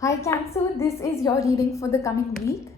Hi Cancer, this is your reading for the coming week.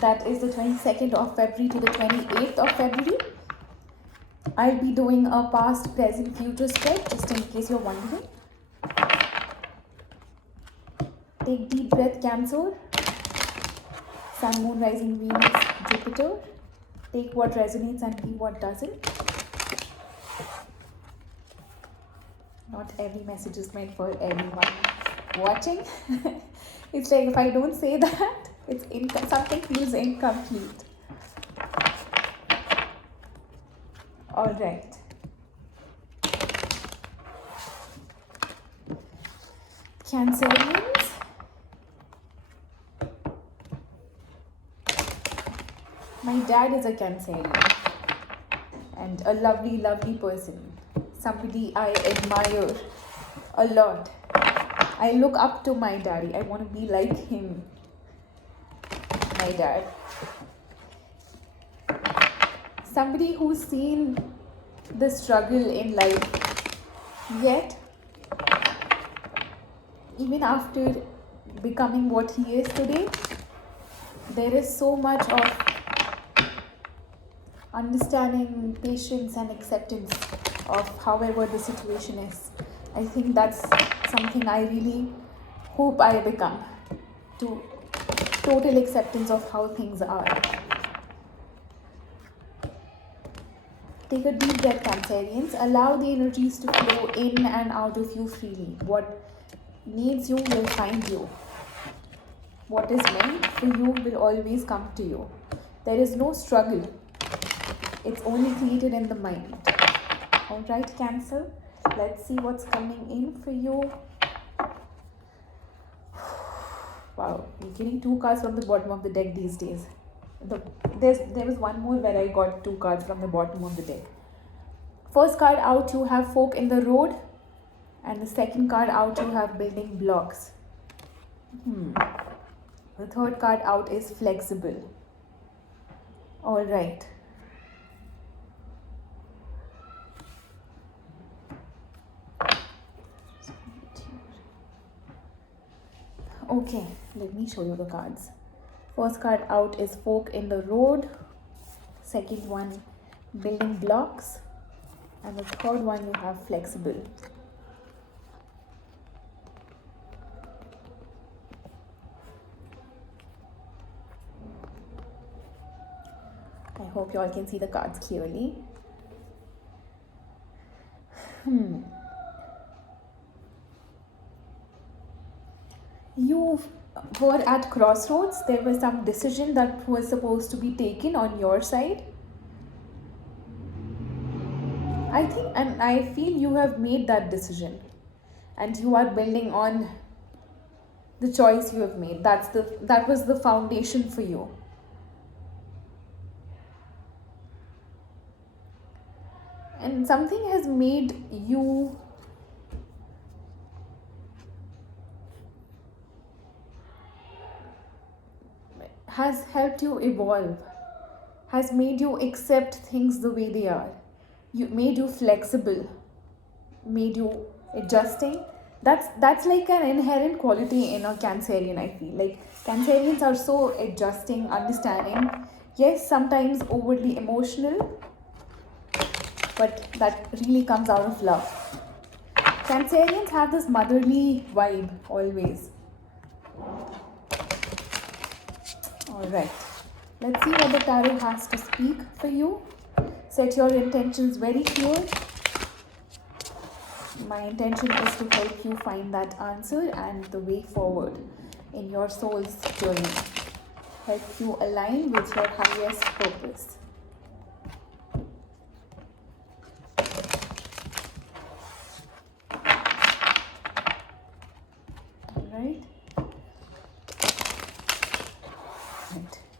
That is the 22nd of February to the 28th of February. I'll be doing a past, present, future spread just in case you're wondering. Take deep breath, Cancer. Sun, Moon, Rising, Venus, Jupiter. Take what resonates and leave what doesn't. Not every message is meant for everyone watching. It's like if I don't say that, something feels incomplete. All right. Cancerians. My dad is a Cancerian and a lovely, lovely person. Somebody I admire a lot. I look up to my daddy. I want to be like him. My dad. Somebody who's seen the struggle in life, yet even after becoming what he is today, there is so much of understanding, patience and acceptance of however the situation is. I think that's something I really hope I become, to total acceptance of how things are. Take a deep breath, Cancerians. Allow the energies to flow in and out of you freely. What needs you will find you. What is meant for you will always come to you. There is no struggle. It's only created in the mind. Alright, Cancer. Let's see what's coming in for you. Wow, you're getting 2 cards from the bottom of the deck these days. There was one more where I got 2 cards from the bottom of the deck. First card out, you have fork in the road. And the second card out, you have building blocks. The third card out is flexible. Alright. Okay, let me show you the cards. First card out is fork in the road. Second one, building blocks. And the third one, you have flexible. I hope you all can see the cards clearly. You were at crossroads. There was some decision that was supposed to be taken on your side. I think and I feel you have made that decision. And you are building on the choice you have made. That was the foundation for you. And something has made you has helped you evolve, has made you accept things the way they are. You made you flexible, made you adjusting. That's like an inherent quality in a Cancerian, I feel. Like Cancerians are so adjusting, understanding. Yes, sometimes overly emotional, but that really comes out of love. Cancerians have this motherly vibe always. Alright, let's see what the tarot has to speak for you. Set your intentions very clear. My intention is to help you find that answer and the way forward in your soul's journey. Help you align with your highest purpose. Alright.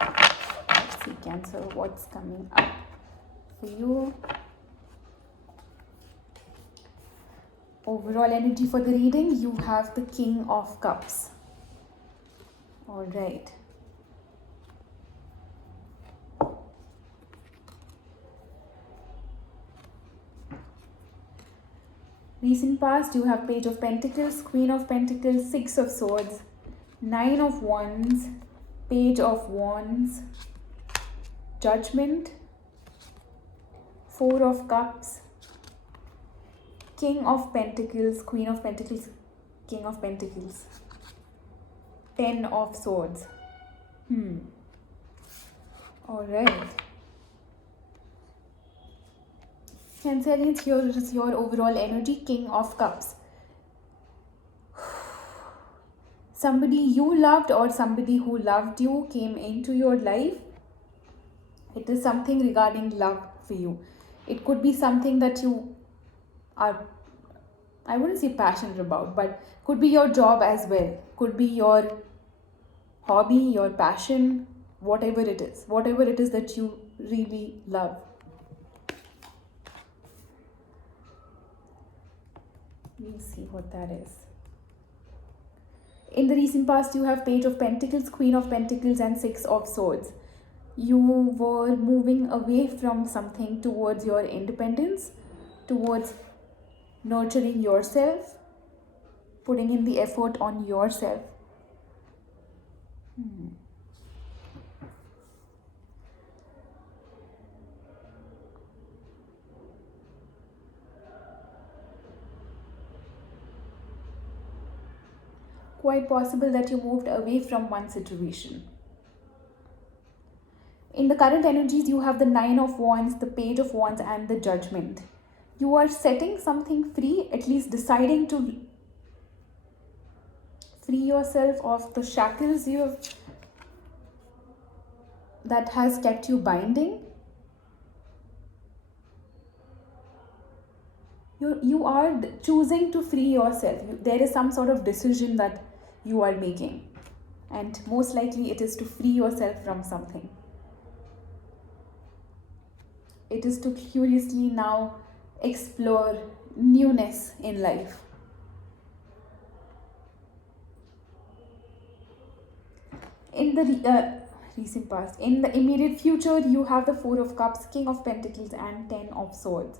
Let's see, Cancer, what's coming up for you. Overall energy for the reading, you have the King of Cups. Alright. Recent past, you have Page of Pentacles, Queen of Pentacles, Six of Swords, Nine of Wands, Page of Wands, Judgment, Four of Cups, King of Pentacles, Queen of Pentacles, King of Pentacles, Ten of Swords. Alright. Cancerians, here is your overall energy. King of Cups. Somebody you loved or somebody who loved you came into your life. It is something regarding love for you. It could be something that you are, I wouldn't say passionate about, but could be your job as well. Could be your hobby, your passion, whatever it is that you really love. We'll see what that is. In the recent past, you have Page of Pentacles, Queen of Pentacles, and Six of Swords. You were moving away from something towards your independence, towards nurturing yourself, putting in the effort on yourself. Quite possible that you moved away from one situation. In the current energies, you have the Nine of Wands, the Page of Wands, and the Judgment. You are setting something free, at least deciding to free yourself of the shackles that has kept you binding. You are choosing to free yourself. There is some sort of decision that you are making, and most likely it is to free yourself from something. It is to curiously now explore newness in life. In the recent past, in the immediate future, you have the Four of Cups, King of Pentacles, and Ten of Swords.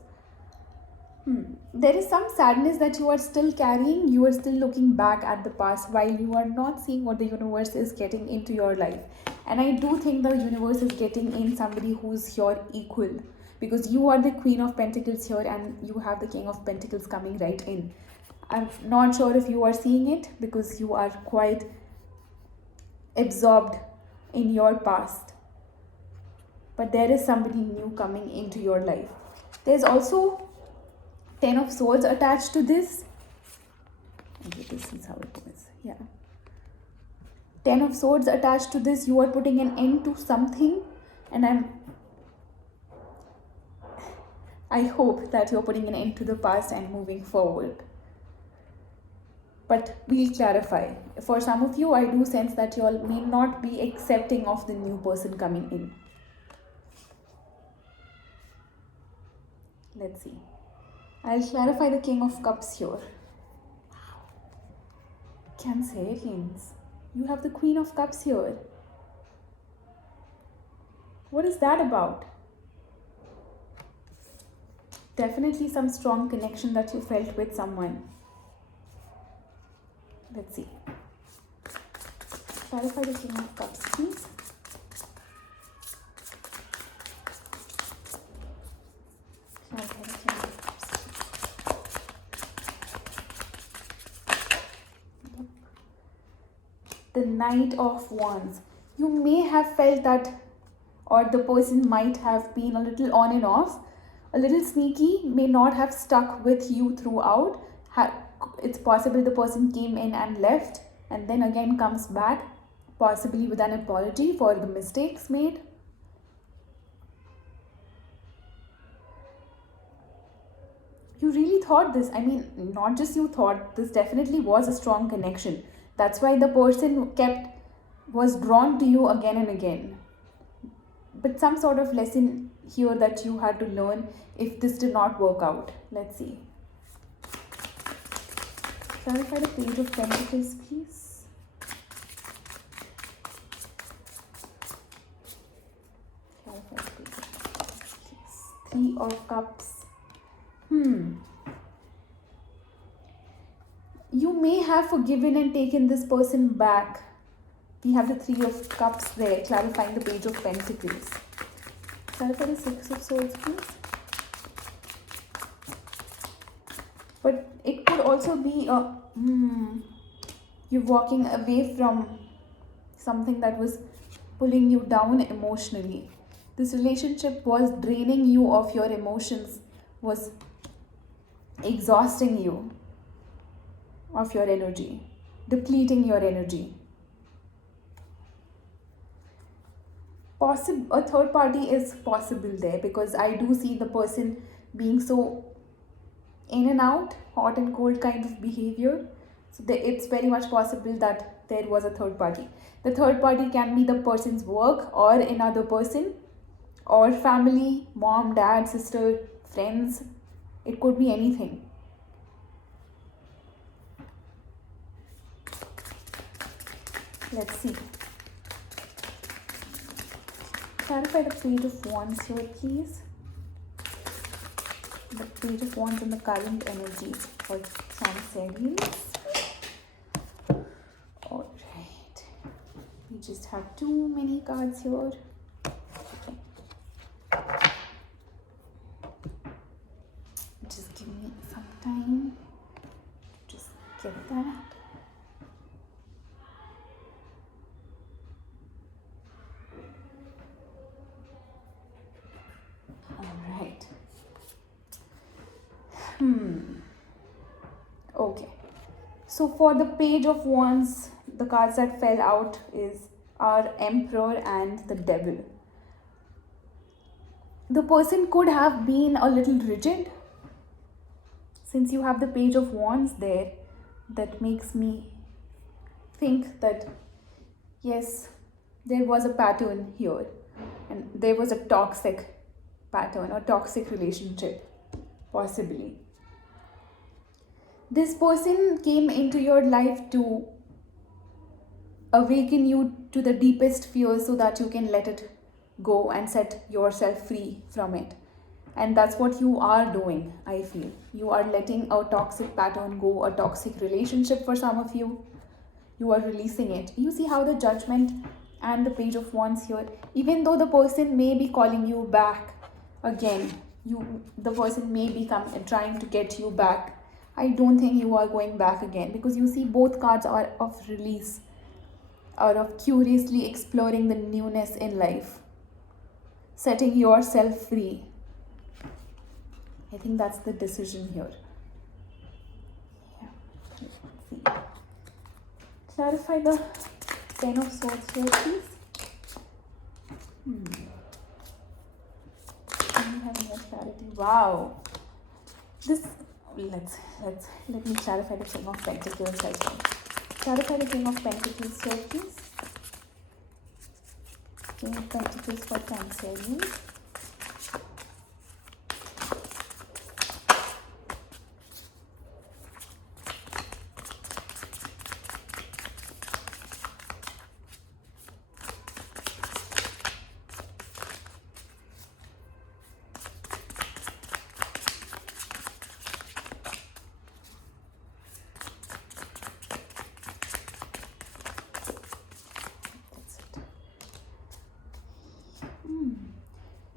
There is some sadness that you are still carrying. You are still looking back at the past while you are not seeing what the universe is getting into your life. And I do think the universe is getting in somebody who's your equal, because you are the Queen of Pentacles here and you have the King of Pentacles coming right in. I'm not sure if you are seeing it because you are quite absorbed in your past. But there is somebody new coming into your life. There's also Ten of Swords attached to this. Okay, this is how it is. Yeah. Ten of Swords attached to this. You are putting an end to something, and I hope that you're putting an end to the past and moving forward. But we'll clarify. For some of you, I do sense that you all may not be accepting of the new person coming in. Let's see. I'll clarify the King of Cups here. Cancerians, you have the Queen of Cups here. What is that about? Definitely some strong connection that you felt with someone. Let's see. Clarify the King of Cups, please. Clarify the King of Cups. The Knight of Wands. You may have felt that, or the person might have been a little on and off, a little sneaky, may not have stuck with you throughout. It's possible the person came in and left and then again comes back, possibly with an apology for the mistakes made. You really thought this. I mean, not just you thought, this definitely was a strong connection. That's why the person was drawn to you again and again. But some sort of lesson here that you had to learn if this did not work out. Let's see. Clarify the Page of Pentacles, please. Clarify the Page of Pentacles, please. Three of Cups. may have forgiven and taken this person back. We have the Three of Cups there, clarifying the Page of Pentacles. Clarify the Six of Swords, please. But it could also be you walking away from something that was pulling you down emotionally. This relationship was draining you of your emotions, was exhausting you of your energy, depleting your energy. A third party is possible there, because I do see the person being so in and out, hot and cold kind of behavior. So it's very much possible that there was a third party. The third party can be the person's work or another person or family, mom, dad, sister, friends. It could be anything. Let's see. Clarify the Page of Wands here, please. The Page of Wands and the current energies for Cancerians. Alright. We just have too many cards here. Okay. Just give me some time. Just get that. Alright. Okay. So for the Page of Wands, the cards that fell out are Emperor and the Devil. The person could have been a little rigid. Since you have the Page of Wands there, that makes me think that yes, there was a pattern here, and there was a toxic pattern or toxic relationship, possibly. This person came into your life to awaken you to the deepest fears so that you can let it go and set yourself free from it. And that's what you are doing, I feel. You are letting a toxic pattern go, a toxic relationship for some of you. You are releasing it. You see how the Judgment and the Page of Wands here, even though the person may be calling you back again, the person may be trying to get you back. I don't think you are going back again, because you see both cards are of release, or of curiously exploring the newness in life, setting yourself free. I think that's the decision here. Yeah. Let's see. Clarify the Ten of Swords here, please. Can we have more clarity? Wow. Let me clarify the King of Pentacles as well. Clarify the King of Pentacles here, please. King of Pentacles for Cancerians.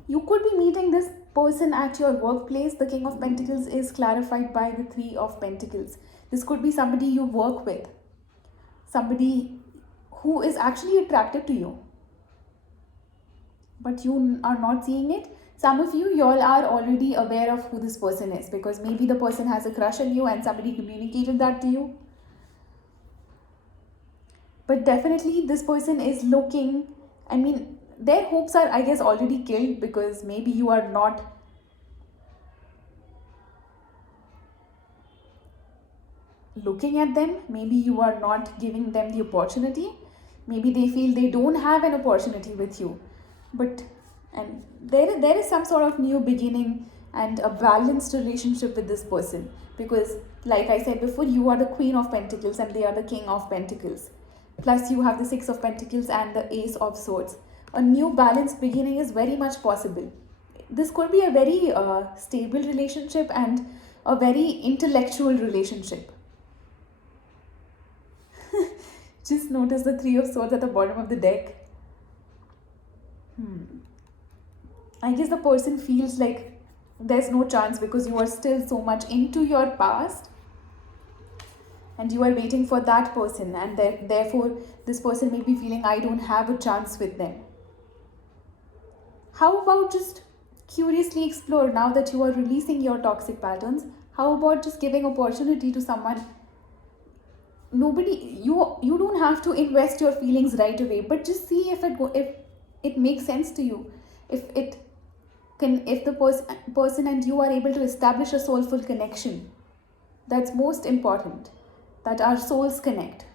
You could be meeting this person at your workplace. The King of Pentacles is clarified by the Three of Pentacles. This could be somebody you work with, somebody who is actually attracted to you, but you are not seeing it. Some of you all are already aware of who this person is, because maybe the person has a crush on you and somebody communicated that to you. But definitely this person is looking, their hopes are, I guess, already killed, because maybe you are not looking at them. Maybe you are not giving them the opportunity. Maybe they feel they don't have an opportunity with you. And there is some sort of new beginning and a balanced relationship with this person, because like I said before, you are the Queen of Pentacles and they are the King of Pentacles. Plus you have the Six of Pentacles and the Ace of Swords. A new balanced beginning is very much possible. This could be a very stable relationship and a very intellectual relationship. Just notice the Three of Swords at the bottom of the deck. I guess the person feels like there's no chance because you are still so much into your past and you are waiting for that person, and therefore this person may be feeling, I don't have a chance with them. How about just curiously explore, now that you are releasing your toxic patterns, how about just giving opportunity to someone? You don't have to invest your feelings right away, but just see if it makes sense to you, if the person and you are able to establish a soulful connection. That's most important, that our souls connect,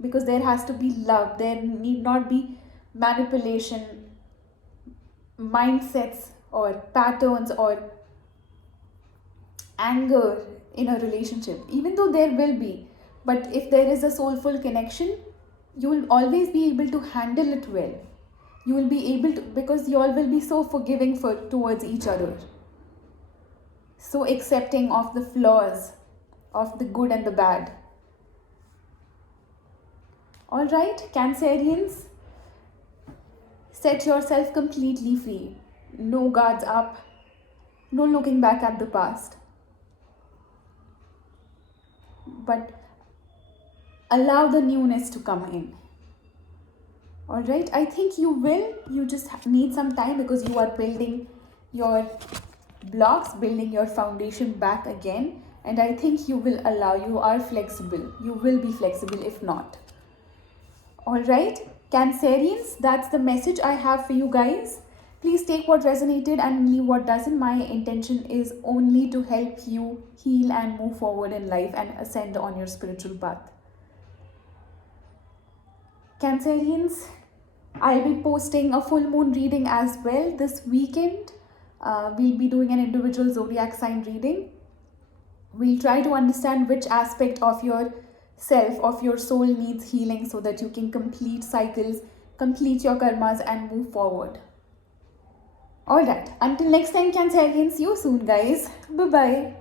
because there has to be love. There need not be manipulation, mindsets or patterns or anger in a relationship, even though there will be. But if there is a soulful connection, you will always be able to handle it well. You will be able to, because you all will be so forgiving towards each other, so accepting of the flaws, of the good and the bad. All right, Cancerians, set yourself completely free. No guards up, no looking back at the past, but allow the newness to come in. All right, I think you just need some time, because you are building your blocks, building your foundation back again, and I think you are flexible. You will be flexible if not. All right, Cancerians, that's the message I have for you guys. Please take what resonated and leave what doesn't. My intention is only to help you heal and move forward in life and ascend on your spiritual path. Cancerians, I'll be posting a full moon reading as well this weekend. We'll be doing an individual zodiac sign reading. We'll try to understand which aspect of your self, of your soul, needs healing, so that you can complete cycles, complete your karmas and move forward. Alright, until next time, Cancerians, see you soon guys. Bye bye.